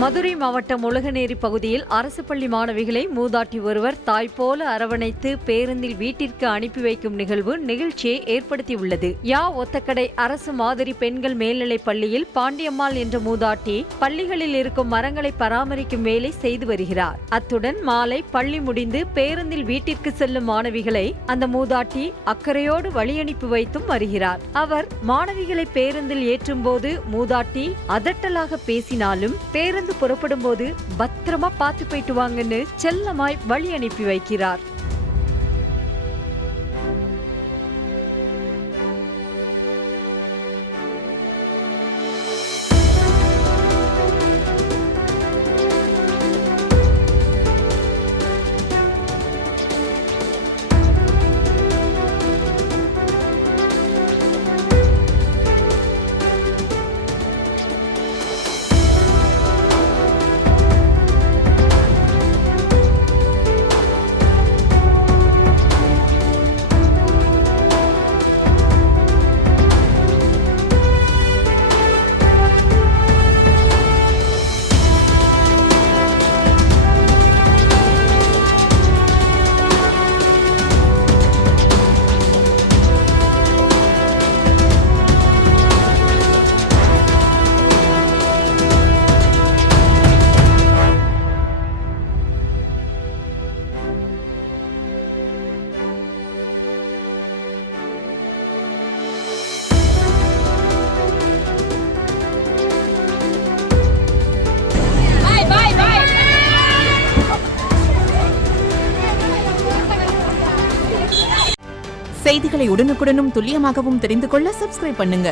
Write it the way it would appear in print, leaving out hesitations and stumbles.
மதுரை மாவட்டம் உலகநேரி பகுதியில் அரசு பள்ளி மாணவிகளை மூதாட்டி ஒருவர் தாய் போல அரவணைத்து பேருந்தில் வீட்டிற்கு அனுப்பி வைக்கும் நிகழ்வு நிகழ்ச்சியை ஏற்படுத்தியுள்ளது. ஒத்தக்கடை அரசு மாதிரி பெண்கள் மேல்நிலைப் பள்ளியில் பாண்டியம்மாள் என்ற மூதாட்டி பள்ளிகளில் இருக்கும் மரங்களை பராமரிக்கும் வேலை செய்து வருகிறார். அத்துடன் மாலை பள்ளி முடிந்து பேருந்தில் வீட்டிற்கு செல்லும் மாணவிகளை அந்த மூதாட்டி அக்கறையோடு வழியனுப்பி வைத்தும் வருகிறார். அவர் மாணவிகளை பேருந்தில் ஏற்றும் போது மூதாட்டி அதட்டலாக பேசினாலும் பேருந்து புறப்படும் போது பத்திரமா பார்த்து போயிட்டு வாங்கன்னு செல்லமாய் வழி அனுப்பி வைக்கிறார். செய்திகளை உடனுக்குடனும் துல்லியமாகவும் தெரிந்து கொள்ள சப்ஸ்கிரைப் பண்ணுங்க.